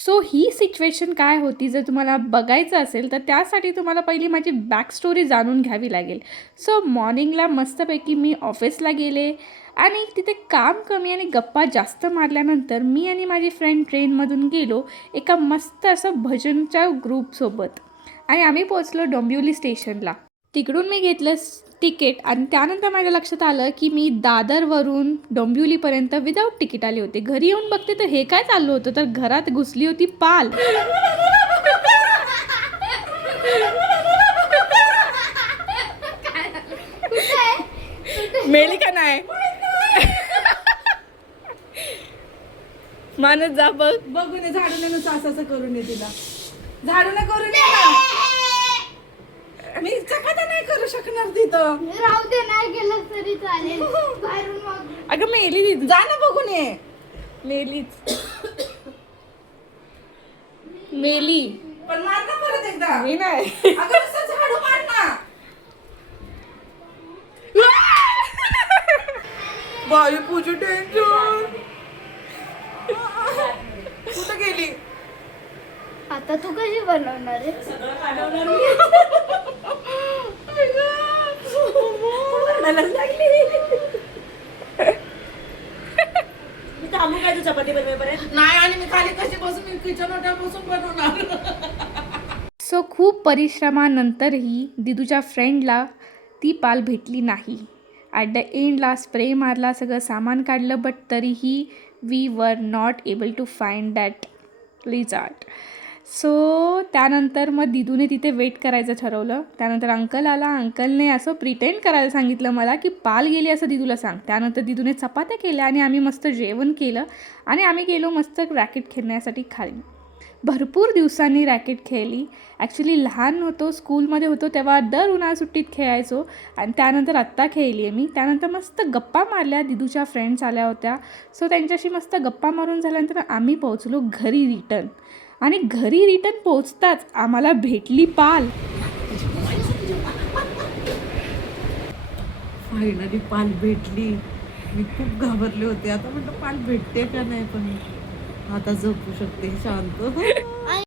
So ही situation काय होती जर तुम्हाला बघायचं असेल तर त्यासाठी तुम्हाला पहिली माझी बॅक स्टोरी जाणून घ्यावी लागेल. सो मॉर्निंगला मस्तपैकी मी ऑफिसला गेले आणि तिथे काम कमी आणि गप्पा जास्त मारल्यानंतर मी आणि माझी फ्रेंड ट्रेनमधून गेलो एका मस्त असं भजनच्या ग्रुपसोबत आणि आम्ही पोचलो डोंबिवली स्टेशनला. तिकडून मी घेतलं तिकीट आणि त्यानंतर माझ्या लक्षात आलं की मी दादरवरून डोंबिवलीपर्यंत विदाऊट तिकीट आले होते. घरी येऊन बघते तर हे काय चाललं होतं, तर घरात घुसली होती पाल. मेली का नाही मानत जा बघ बघून ये, झाडू नये असं करून ये, तिला झाडू न करून ये ना. मी चपात्या नाही करू शकणार तिथं. राहू दे, नाही गेलं तरी चालेल. बाहेरून मग अगं मेली दीदी, जा ना बघून ये. मेलीच मेली पण मार ना परत एकदा. मी नाही. अगं नुसतं झाडू मार ना. बाई पूजी टेन्शन. कुठं गेली? आता तू कशी बनवणार आहे? चपाती बनवेपर्यंत नाही, आणि मी खाली कशी बसून, मी किचन ओट्यावर बसून बनवणार. सो खूप परिश्रमानंतरही दिदूच्या फ्रेंडला ती पाल भेटली नाही. ॲट द एंडला स्प्रे मारला, सगळं सामान काढलं, बट तरीही we were not able to find that lizard. So त्यानंतर मग दिदूने तिथे वेट करायचं ठरवलं. त्यानंतर अंकल आला. अंकलने असं प्रिटेंड करायला सांगितलं मला की पाल गेली असं दिदूला सांग. त्यानंतर दिदूने चपात्या केल्या आणि आम्ही मस्त जेवण केलं आणि आम्ही गेलो मस्त रॅकेट खेळण्यासाठी खाली. भरपूर दिवसांनी रॅकेट खेळली. ॲक्च्युली लहान होतो, स्कूलमध्ये होतो तेव्हा दर उन्हाळा सुट्टीत खेळायचो आणि त्यानंतर आत्ता खेळली आहे मी. त्यानंतर मस्त गप्पा मारल्या, दिदूच्या फ्रेंड्स आल्या होत्या. सो त्यांच्याशी मस्त गप्पा मारून झाल्यानंतर आम्ही पोहोचलो घरी रिटर्न. आणि घरी रिटर्न पोहोचताच आम्हाला भेटली पाल. फायनली पाल भेटली. मी खूप घाबरले होते. आता म्हटलं पाल भेटते का नाही, पण आता झोपू शकते शांत.